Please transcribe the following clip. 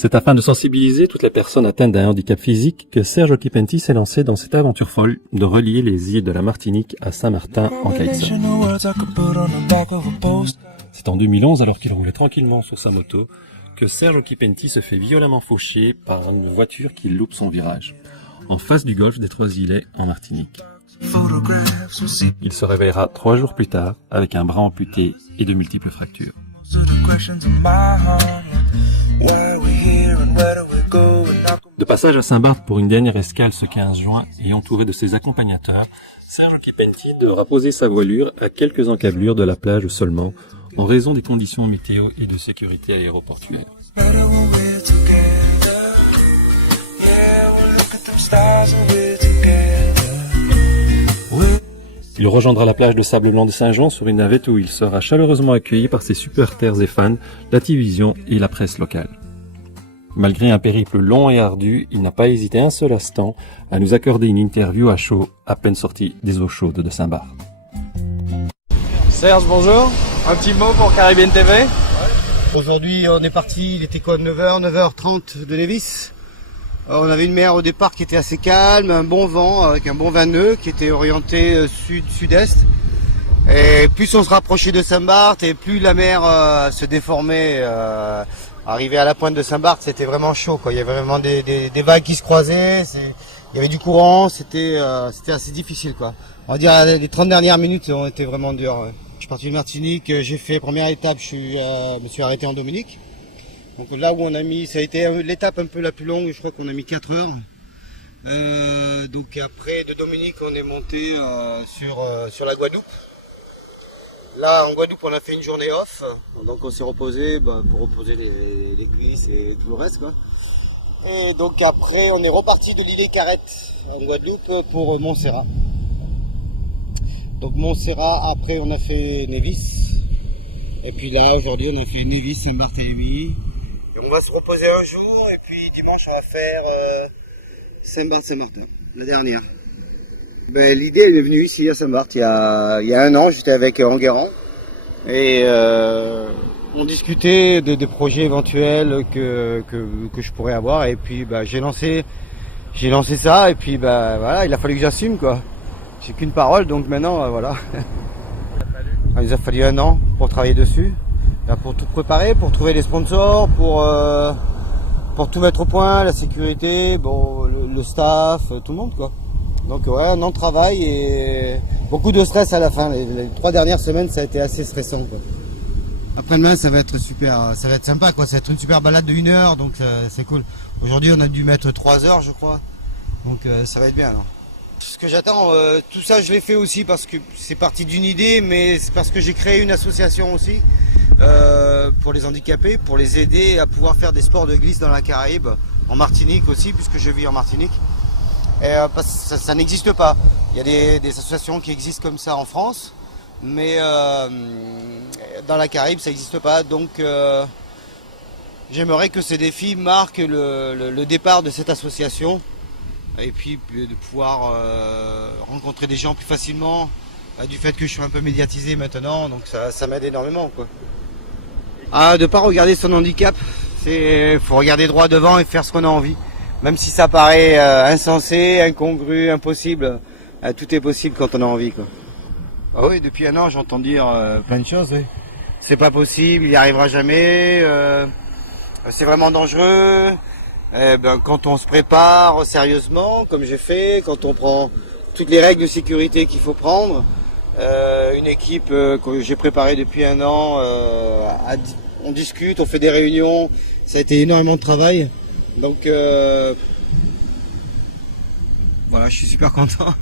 C'est afin de sensibiliser toutes les personnes atteintes d'un handicap physique que Serge Occhipenti s'est lancé dans cette aventure folle de relier les îles de la Martinique à Saint-Martin en kitesurf. C'est en 2011, alors qu'il roulait tranquillement sur sa moto, que Serge Occhipenti se fait violemment faucher par une voiture qui loupe son virage, en face du golfe des Trois-Îlets en Martinique. Il se réveillera 3 jours plus tard avec un bras amputé et de multiples fractures. De passage à Saint-Barth pour une dernière escale ce 15 juin et entouré de ses accompagnateurs, Serge Occhipenti devra poser sa voilure à quelques encablures de la plage seulement en raison des conditions météo et de sécurité aéroportuaire. Il rejoindra la plage de Sable Blanc de Saint-Jean sur une navette où il sera chaleureusement accueilli par ses supporters et fans, la télévision et la presse locale. Malgré un périple long et ardu, il n'a pas hésité un seul instant à nous accorder une interview à chaud, à peine sorti des eaux chaudes de Saint-Barth. Serge, bonjour. Un petit mot pour Caribbean TV. Aujourd'hui, on est parti, il était quoi, 9h30 de Lévis. On avait une mer au départ qui était assez calme, un bon vent avec un bon 20 nœuds qui était orienté sud-sud-est. Et plus on se rapprochait de Saint-Barth et plus la mer se déformait. Arrivé à la pointe de Saint-Barth, c'était vraiment chaud, quoi. Il y avait vraiment des vagues qui se croisaient, il y avait du courant, c'était assez difficile, quoi. On va dire les 30 dernières minutes ont été vraiment dures. Ouais. Je suis parti de Martinique, j'ai fait première étape, me suis arrêté en Dominique. Donc là où on a mis, ça a été l'étape un peu la plus longue, je crois qu'on a mis 4 heures. Donc après de Dominique, on est monté sur la Guadeloupe. Là en Guadeloupe, on a fait une journée off, donc on s'est reposé pour reposer les cuisses et tout le reste, quoi. Et donc après, on est reparti de l'île Carrette en Guadeloupe pour Montserrat. Donc Montserrat, après on a fait Nevis. Et puis là aujourd'hui, on a fait Nevis, Saint-Barthélemy. On va se reposer un jour et puis dimanche on va faire Saint-Barth-Saint-Martin, la dernière. L'idée elle est venue ici à Saint-Barth il y a 1 an, j'étais avec Enguerrand et on discutait des projets éventuels que je pourrais avoir et puis j'ai lancé ça et puis voilà, il a fallu que j'assume, quoi. J'ai qu'une parole, donc maintenant voilà. Il nous a fallu 1 an pour travailler dessus. Pour tout préparer, pour trouver les sponsors, pour tout mettre au point, la sécurité, le staff, tout le monde, quoi. Donc ouais, 1 an de travail et beaucoup de stress à la fin. Les 3 dernières semaines, ça a été assez stressant, quoi. Après-demain, ça va être super, ça va être sympa, quoi. Ça va être une super balade de 1 heure, donc c'est cool. Aujourd'hui, on a dû mettre 3 heures, je crois. Donc ça va être bien, alors. Ce que j'attends, tout ça, je l'ai fait aussi parce que c'est parti d'une idée, mais c'est parce que j'ai créé une association aussi. Pour les handicapés, pour les aider à pouvoir faire des sports de glisse dans la Caraïbe, en Martinique aussi, puisque je vis en Martinique. Et, parce que ça n'existe pas. Il y a des associations qui existent comme ça en France, mais dans la Caraïbe, ça n'existe pas. Donc j'aimerais que ces défis marquent le départ de cette association, et puis de pouvoir rencontrer des gens plus facilement, du fait que je suis un peu médiatisé maintenant, donc ça m'aide énormément, quoi. De pas regarder son handicap, faut regarder droit devant et faire ce qu'on a envie. Même si ça paraît insensé, incongru, impossible, tout est possible quand on a envie, quoi. Ah oui, depuis 1 an, j'entends dire plein de choses. Oui. C'est pas possible, il n'y arrivera jamais, c'est vraiment dangereux. Quand on se prépare sérieusement, comme j'ai fait, quand on prend toutes les règles de sécurité qu'il faut prendre, une équipe que j'ai préparée depuis 1 an, on discute, on fait des réunions, ça a été énormément de travail, donc voilà, je suis super content.